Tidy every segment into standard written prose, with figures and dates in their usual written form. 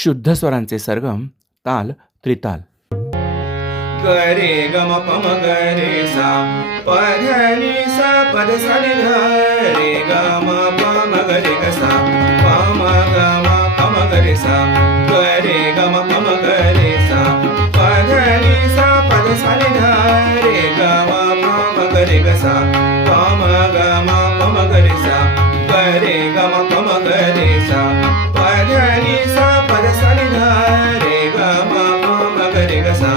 शुद्ध स्वरांचे सरगम, ताल, त्रिताल. ग रे ग म प म ग रे सा प ध नि सा प ध सा नि ध रे ग म प म ग रे ग सा प म ग म प म ग रे सा ग रे ग म प म ग रे सा प ध नि सा प ध सा नि ध रे ग म प म ग रे ग सा प म ग म प म ग रे सा ग रे ग म प म ग रे सा प ध नि सा प ध सा नि ध रे ग म प म ग रे ग सा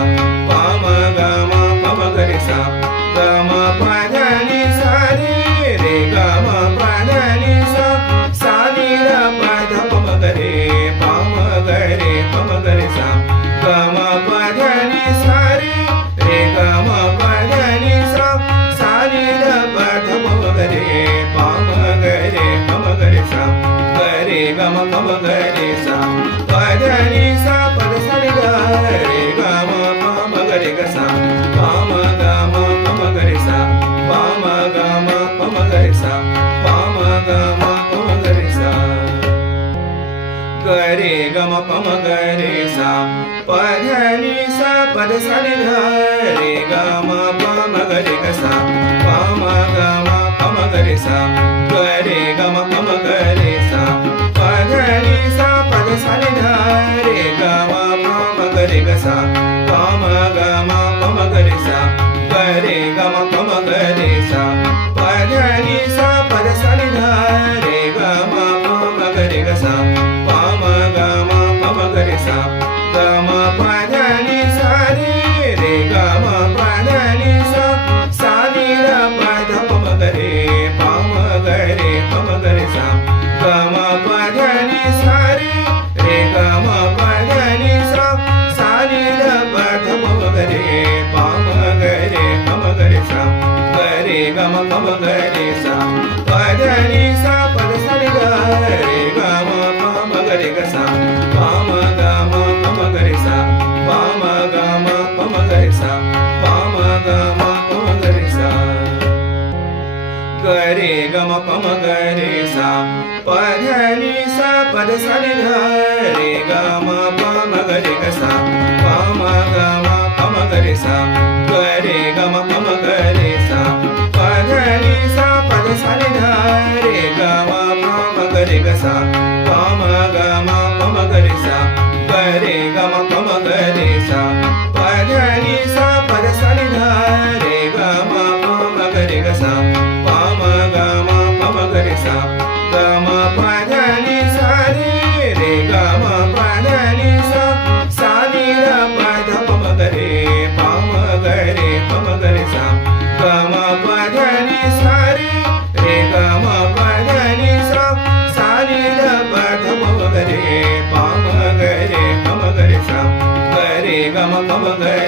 रे ग म प म ग रे सा प ध नि सा प ध सा नि ध रे ग म प म ग रे ग सा प म ग म प म ग रे सा ग रे ग म प म ग रे सा प ध नि सा प ध सा नि ध रे ग म प म ग रे ग सा प म ग म प म ग रे सा ग रे ग म प म ग रे सा प ध नि सा प ध सा नि ध रे ग म प म ग रे ग सा रे ग म प म ग रे सा प ध नि सा प ध सा नि ध रे ग म प म ग रे ग सा प म ग म प म ग रे सा ग रे ग म प म ग रे सा प ध नि सा प ध सा नि ध रे ग म प म ग रे ग सा प म ग म प म ग रे सा ग रे ग म प म ग रे सा प ध नि सा प ध सा नि ध रे ग म प म ग रे ग सा Come on,